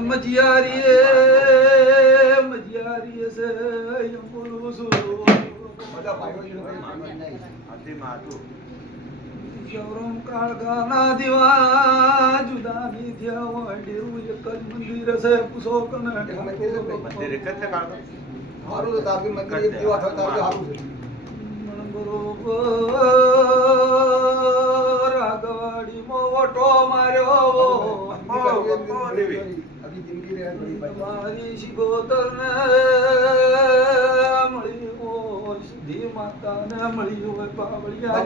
મજિયારી છે એમ બોલું છું શૌરમ કાળગાના દીવા જુદા ની થયા હોય ડેરું એક જ મંદિર છે પૂછો કને મંદિર એક જ છે કાળગા હારું તો તાપી મંદિર એક દીવા થતા હારું છે બરોબર રાગવાડી મોટો માર્યો મારી શિગોતર ને મળી હોય સીધી માતા ને મળી હોય પાવળિયા